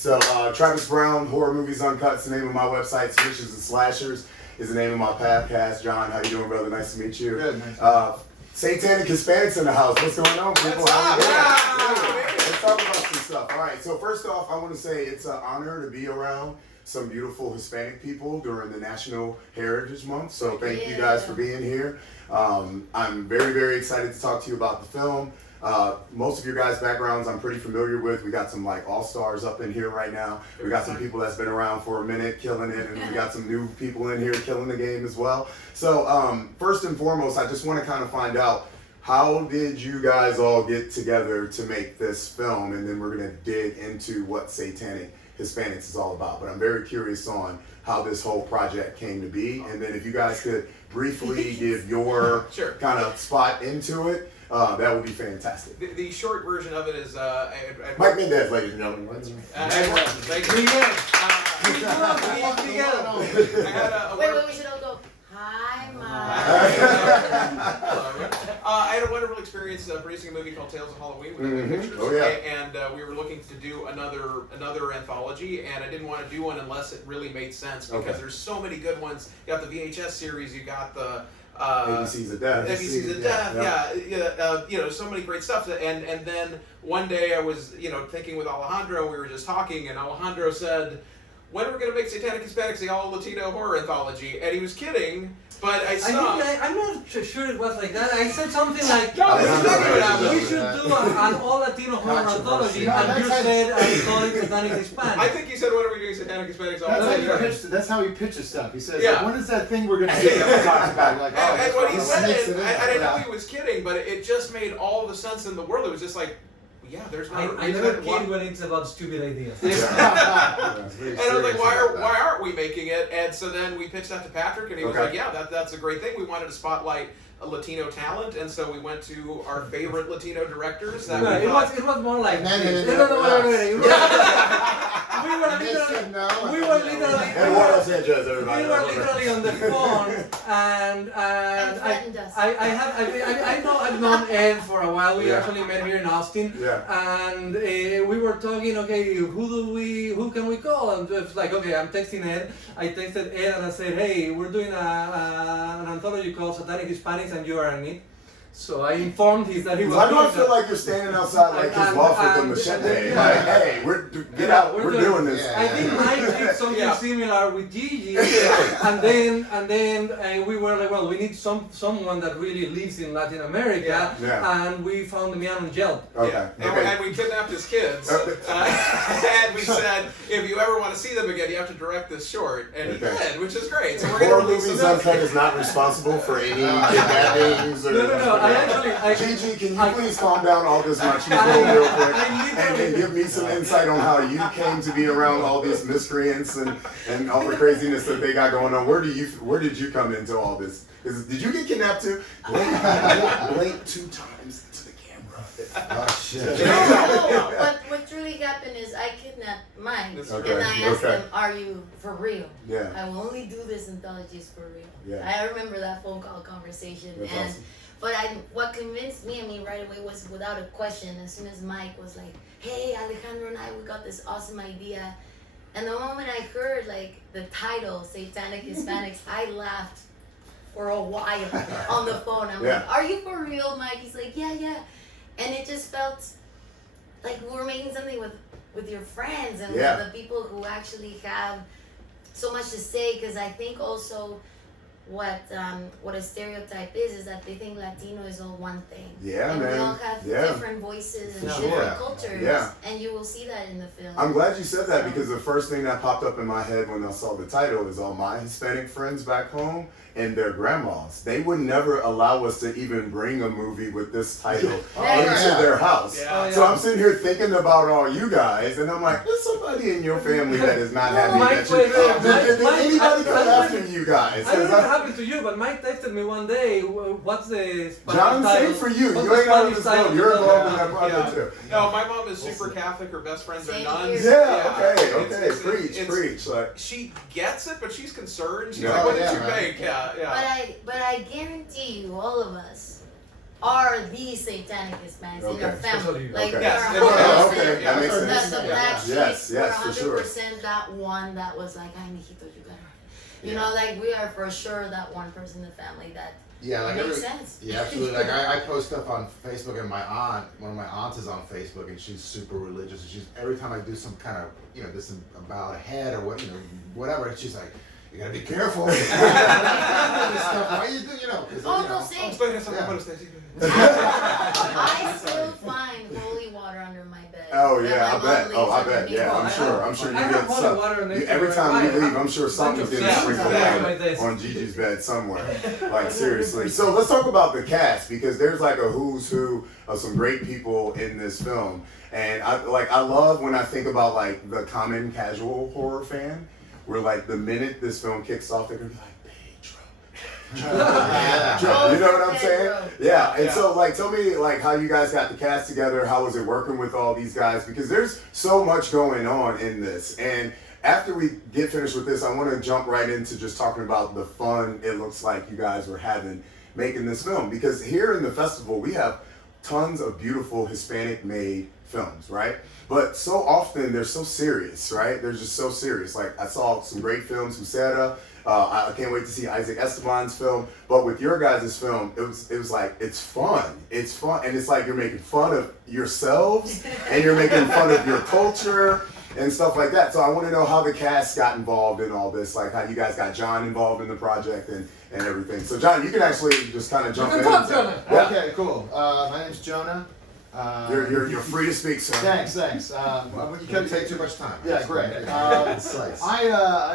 So Travis Brown, Horror Movies Uncut is the name of my website. Switches and Slashers is the name of my podcast. John, how you doing, brother? Nice to meet you. Good. Nice Satanic Hispanics in the house. What's going on, people? Let's talk about some stuff. All right. So first off, I want to say it's an honor to be around some beautiful Hispanic people during the National Heritage Month. So thank you guys for being here. I'm very, very excited to talk to you about the film. Most of your guys' backgrounds I'm pretty familiar with. We got some like all-stars up in here right now. We got some people that's been around for a minute killing it, and we got some new people in here killing the game as well. So first and foremost, I just want to kind of find out, how did you guys all get together to make this film? And then we're going to dig into what Satanic Hispanics is all about. But I'm very curious on how this whole project came to be. And then if you guys could briefly give your kind of spot into it, that would be fantastic. The short version of it is Mike Mendez, ladies and gentlemen. Wait, we should all go, hi, Mike. I had a wonderful experience producing a movie called Tales of Halloween with pictures. Oh, yeah. And we were looking to do another anthology, and I didn't want to do one unless it really made sense, because there's so many good ones. You got the VHS series, you got the ABC's of Death. ABC's of Death, you know, so many great stuff. And then one day I was, thinking with Alejandro, we were just talking, and Alejandro said, when are we going to make Satanic Hispanics the all-Latino horror anthology? And he was kidding, but I saw... I'm not sure it was like that. I said something like, No, this is exactly what happened. we should do an all-Latino horror anthology, and you said I would call it Satanic Hispanics. I think he said, when are we doing Satanic Hispanics all-Latino? That's how he pitches stuff. He says, Yeah. when is that thing we're going to do that we talked about? You're like, And what he said, it and I know he was kidding, but it just made all the sense in the world. It was just like, yeah, there's not I never kid when it's about stupid ideas. And I was like, why aren't we making it? And so then we pitched that to Patrick, and he was like, yeah, that's a great thing. We wanted to spotlight a Latino talent, and so we went to our favorite Latino directors. That it was more like we were literally Eduardo Sánchez, everybody. We were literally on the phone, and I've known Ed for a while. We actually met here in Austin, and we were talking. Okay, who can we call? And it's like, okay, I'm texting Ed. I texted Ed and I said, hey, we're doing an anthology called Satanic Hispanics, and you are in it. So I informed him that he was. Why do I feel like you're standing outside like his boss with a machete? Like, hey, we're doing this. I think Mike did something similar with Gigi, and then we were like, well, we need someone that really lives in Latin America, and we found Demian on Yelp. And we kidnapped his kids, and we said, if you ever want to see them again, you have to direct this short, and he did, which is great. So we're Horror Movies Uncut is not responsible for any kidnappings or. No. Gigi, can you please calm down all this machismo real quick and give me some insight on how you came to be around all these miscreants and all the craziness that they got going on? Where did you come into all this? Did you get kidnapped too? Blink 2 times into the camera. Oh shit. No, what truly happened is I kidnapped Mike, and I asked him, are you for real? Yeah. I will only do this anthologies for real. Yeah. I remember that phone call conversation. That's awesome. But what convinced me right away was, without a question, as soon as Mike was like, hey, Alejandro and I, we got this awesome idea. And the moment I heard like the title, Satanic Hispanics, I laughed for a while on the phone. I'm like, are you for real, Mike? He's like, yeah. And it just felt like we were making something with your friends and with the people who actually have so much to say, because I think also what a stereotype is that they think Latino is all one thing. Yeah, and man. we all have different voices and different cultures, and you will see that in the film. I'm glad you said that, because the first thing that popped up in my head when I saw the title is all my Hispanic friends back home and their grandmas. They would never allow us to even bring a movie with this title into their house. So I'm sitting here thinking about all you guys, and I'm like, there's somebody in your family that is not happy that you... Did anybody come after you guys? I don't know what happened to you, but Mike texted me one day, what's the Spanish John, same for you. You ain't out of this film. You're involved in that project too. No, my mom is super Catholic. Her best friends are nuns. Okay. Preach. Like, she gets it, but she's concerned. She's like, what did you make? But I guarantee you, all of us are the Satanic Hispanics in our family. Like Okay. they're Yes. 100%. Okay, that makes sense. The black sheep, Yes, we're yes, for sure. 100% that one that was like, ay, mijito, you better. You Yeah. know, like we are for sure that one person in the family that Yeah, like makes sense. Yeah, absolutely. Like I post stuff on Facebook, and my aunt, one of my aunts is on Facebook, and she's super religious. And she's every time I do some kind of, this about a head or what, whatever, she's like, you gotta be careful. This stuff, why you do, 'cause, Oh, no, same. I still find holy water under my bed. Oh that yeah, my I bet. mom Oh, I leaves bet. underneath. Yeah, I'm sure you I have get holy water next to every my time you bed. leave, I'm sure something's getting Yeah, sprinkled yeah. on Gigi's bed somewhere. Like seriously. So let's talk about the cast because there's like a who's who of some great people in this film, and I love when I think about like the common casual horror fan, where like the minute this film kicks off, they're gonna be like. You know what I'm saying? Yeah. And so like tell me like how you guys got the cast together, how was it working with all these guys? Because there's so much going on in this. And after we get finished with this, I want to jump right into just talking about the fun it looks like you guys were having making this film. Because here in the festival we have tons of beautiful Hispanic made films, right? But so often they're so serious, right? They're just so serious. Like I saw some great films, Cesare. I can't wait to see Isaac Esteban's film. But with your guys' film, it was like it's fun, and it's like you're making fun of yourselves and you're making fun of your culture and stuff like that. So I want to know how the cast got involved in all this, like how you guys got John involved in the project and everything. So John, you can actually just kind of jump in. Yeah. Okay, cool. My name's Jonah. You're free to speak, sir. Thanks. You can't take too much time. Yeah, great. Concise. I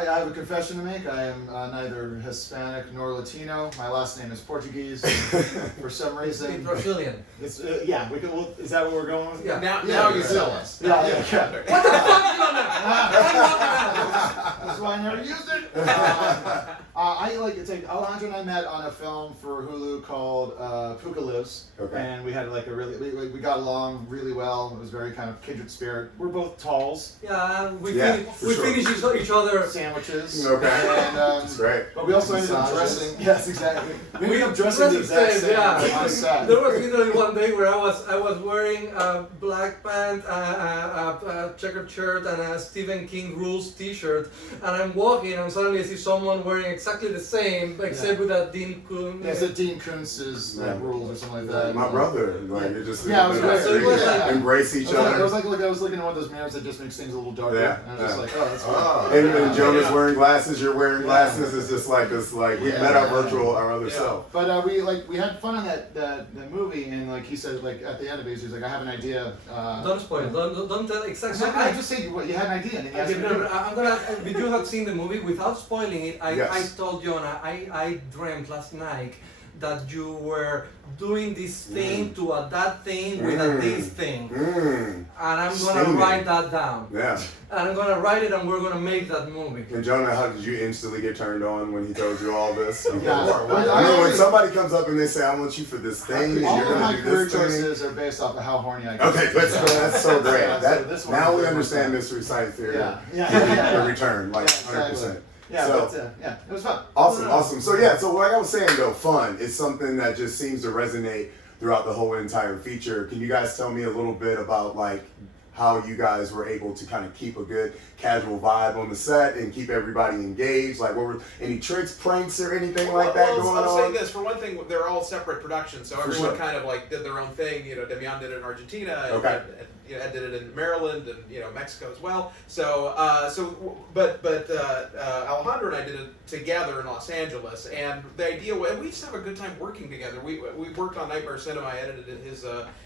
have a confession to make. I am neither Hispanic nor Latino. My last name is Portuguese. For some reason, Brazilian. It's, yeah, we can. Is that what we're going with? Yeah. Now you sell us. Yeah. What the fuck, That's why I never used it. It's like Alejandro and I met on a film for Hulu called Puka Lives, and we had like a really we got along really well. It was very kind of kindred spirit. We're both talls. Yeah, and we for sure. finish each other. Sandwiches. Okay. And, That's great. but we also ended up dressing. Yes, exactly. We ended up dressing the exact same, same yeah. on set. There was literally one day where I was wearing a black pant, a checkered shirt, and a Stephen King Rules T-shirt, and I'm walking, and suddenly I see someone wearing exactly the same, except with a Dean Kuhn. There's a Dean Kuntz's rules or something like that. My brother, like it just Yeah, it was weird. So it was like- embrace each other. It was like I was looking at one of those mirrors that just makes things a little darker. Yeah, And I was just like, oh, that's Oh. fun. And Jonah's wearing glasses, you're wearing glasses. It's just like this, like we met our other self. But we had fun on that movie, and like he said, like at the end of it, he was like, I have an idea. Don't spoil. Don't tell exactly. I just say you had an idea, and then you asked me to do it. I'm gonna. If you have seen the movie, without spoiling it, I Yes. told Jonah I dreamt last night that you were doing this thing to a that thing with a this thing, and I'm gonna Steamy. write that down. Yeah. And I'm gonna write it, and we're gonna make that movie. And Jonah, how did you instantly get turned on when he told you all this? Yeah. When somebody comes up and they say, "I want you for this thing," and All you're of my gonna do career this thing. choices are based off of how horny I get. Okay, that's so great. Yeah, so That, this one now was we very understand fun. mystery science theory. Yeah. The return, like Yeah, 100%. Yeah, So- but it was fun. Awesome. So like I was saying though, fun is something that just seems to resonate throughout the whole entire feature. Can you guys tell me a little bit about like how you guys were able to kind of keep a good casual vibe on the set and keep everybody engaged? Like, what were any tricks, pranks, or anything like that going I'll on? say this. For one thing, they're all separate productions, so everyone sure. kind of like did their own thing. You know, Demian did it in Argentina, and, Okay. and Ed did it in Maryland, and Mexico as well. So, but Alejandro and I did it together in Los Angeles, and the idea was we just have a good time working together. We worked on Nightmare Cinema. I edited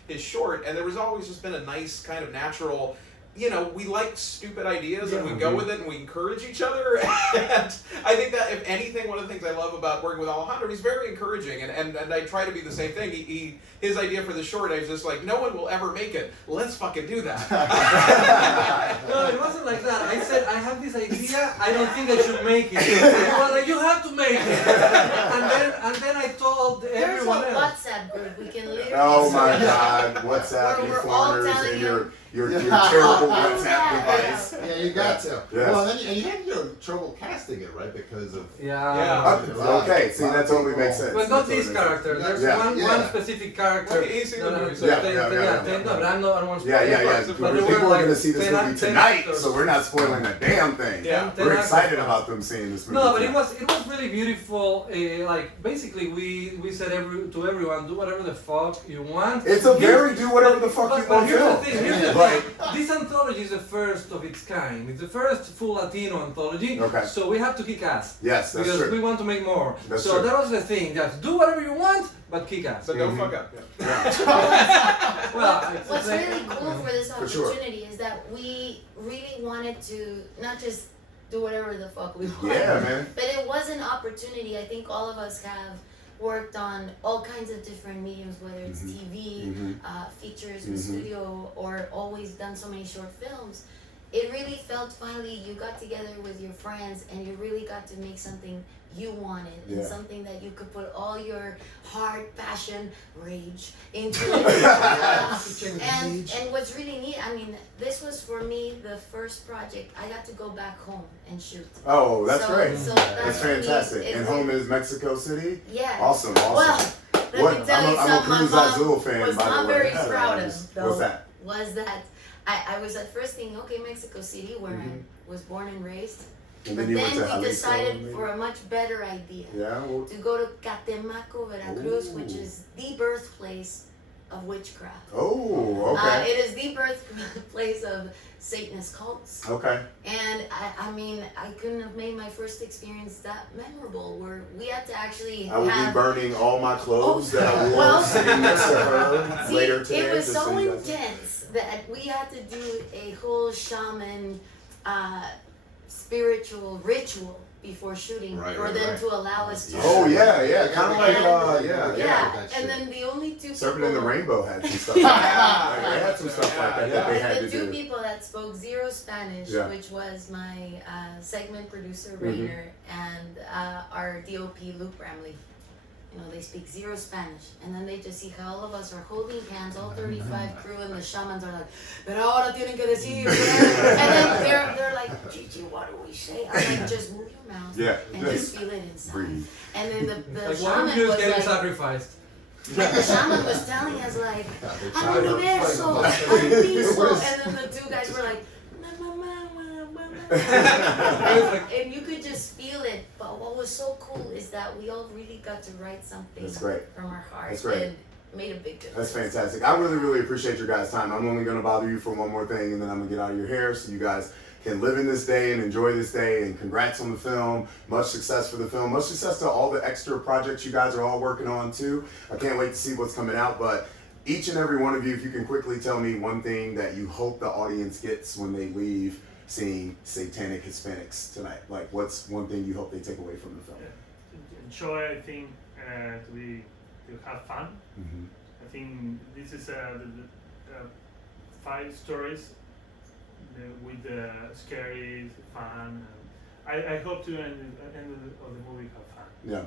his short, and there was always just been a nice kind of natural. We like stupid ideas and we go with it and we encourage each other. And I think that if anything, one of the things I love about working with Alejandro, he's very encouraging, and I try to be the same thing. His idea for the short, I was just like, no one will ever make it. Let's fucking do that. No, it wasn't like that. I said I have this idea. I don't think I should make it. He was like, you have to make it. And then I told There's a everyone else. WhatsApp group we can literally. Oh my God! WhatsApp, Where you we're all foreigners telling and him, your terrible WhatsApp device. Yeah, you got to. Yes. Well, and you had your trouble casting it, right? Because of Okay, see, that totally makes sense. Well, not That this totally makes character. sense. There's one specific character. Okay, easy that to I- do. but I don't want to spoil Yeah. it, People but there are were going like to see this 10 movie 10 tonight, actors. so we're not spoiling a damn thing. Yeah. We're excited actors. about them seeing this movie. No, but it tonight. was really beautiful. Like basically, we said to everyone, do whatever the fuck you want. It's a very do whatever the fuck you But want here's the film. thing. Here's the Like, thing. This anthology is the first of its kind. It's the first full Latino anthology. Okay. So we have to kick ass. yes, that's Because true. we want to make more. That's so true. that was the thing. Just do whatever you want, but kick ass. But don't fuck up. Well, What's really cool for this For sure. opportunity is that we really wanted to not just do whatever the fuck we want, Yeah, man. but it was an opportunity. I think all of us have worked on all kinds of different mediums, whether it's TV, features in studio, or always done so many short films. It really felt finally you got together with your friends and you really got to make something you wanted and Yeah. something that you could put all your heart, passion, rage into it. And what's really neat, I mean, this was for me the first project. I got to go back home and shoot. Oh, that's So- great. so That's that's for me, fantastic. it And really- home is Mexico City? Yeah. Awesome. Well, let me tell you I'm a something. Cruz My Azul mom fan, was by the not way. very proud of, though. What's that? Was that I was at first thinking, okay, Mexico City, where I was born and raised. And But then you went to then we Jalisco, decided maybe? for a much better idea. Yeah, well, To go to Catemaco, Veracruz, Ooh. which is the birthplace of witchcraft. oh, okay. It is the birthplace of Satanist cults. Okay. And I mean, I couldn't have made my first experience that memorable, where we had to actually I will be have. burning all my clothes that I wore Well, sitting next to her See, later today. it was just so you guys know. intense that we had to do a whole shaman spiritual ritual before shooting Right, for right, them right. to allow us to Oh shoot. yeah, kind of like Yeah, that and shit. then the only two Serpent in the people, Rainbow had some stuff. Like that. Like, they had some stuff like that that they and had the to two do. people that spoke zero Spanish, Yeah. which was my segment producer Rainer and our DOP Luke Bramley. You know, they speak zero Spanish, and then they just see how all of us are holding hands, all 35 crew, and the shamans are like, pero ahora tienen que decir, and then they're like, Gigi, what do we say? I'm like, just move your mouth and just feel it inside. Breathe. And then the Like one shaman of you is was getting like, sacrificed. and the shaman was telling us like, tried al to universo, fight al them. piso, and then the two guys were like, and you could just feel it. But what was so cool is that we all really got to write something That's great. from our heart That's great. and made a big difference. That's fantastic. I really appreciate your guys' time. I'm only going to bother you for one more thing, and then I'm going to get out of your hair so you guys can live in this day and enjoy this day. And congrats on the film. Much success for the film. Much success to all the extra projects you guys are all working on, too. I can't wait to see what's coming out. But each and every one of you, if you can quickly tell me one thing that you hope the audience gets when they leave seeing Satanic Hispanics tonight. Like, what's one thing you hope they take away from the film? Enjoy, I think, to have fun. I think this is the 5 stories with the scary, fun. I hope to end of the movie have fun. Yeah.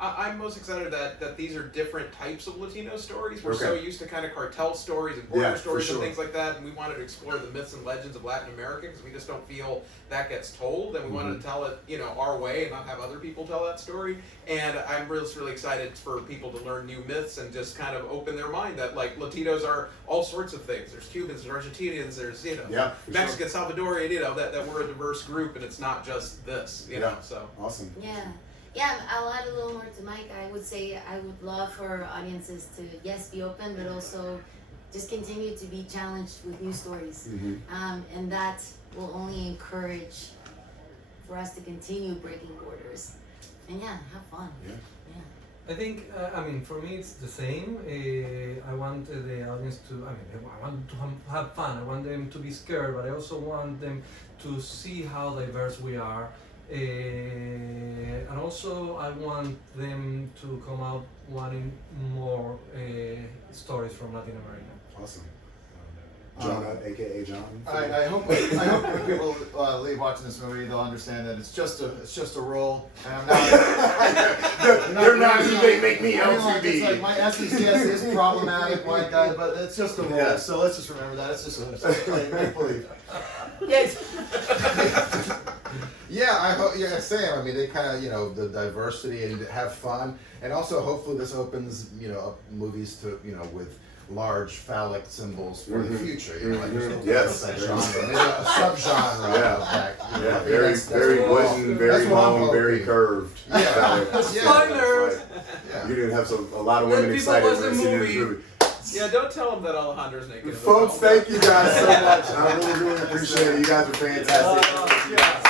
I'm most excited that these are different types of Latino stories. We're Okay. so used to kind of cartel stories and border Yeah, for stories sure. and things like that, and we wanted to explore the myths and legends of Latin America because we just don't feel that gets told, and we wanted to tell it, our way and not have other people tell that story. And I'm really excited for people to learn new myths and just kind of open their mind that like Latinos are all sorts of things. There's Cubans, there's Argentinians, there's Yeah, for sure. Mexican, Salvadorian, that we're a diverse group and it's not just this, know. So Awesome. Yeah, I'll add a little more to Mike. I would say I would love for audiences to, yes, be open, but also just continue to be challenged with new stories. And that will only encourage for us to continue breaking borders. And yeah, have fun. I think, for me it's the same. I want the audience to, I want to have fun. I want them to be scared, but I also want them to see how diverse we are. And also I want them to come out wanting more stories from Latin America. Awesome. Jonah, aka John. I hope when people leave watching this movie, they'll understand that it's just a role, and I'm not. They're not who they make me out to Like, be. it's like my essence, yes, is problematic white guy, but it's just a role. Yeah. So let's just remember that it's just a make believe. Yes. Yeah, I hope. Yeah, same. I mean, they kind of, the diversity and have fun, and also hopefully this opens, up movies to, with large phallic symbols for the future. Like Yes. that genre, maybe a subgenre of that. Yeah, very wooden, very That's what I'm long, very hoping. curved. Yeah. Spoilers! Yeah. You didn't have a lot of Let women people excited watch when the they see this movie. movie. Yeah, don't tell them that Alejandro's naked. in the Folks, film. thank you guys so much. I really appreciate it. You guys are fantastic. Yeah.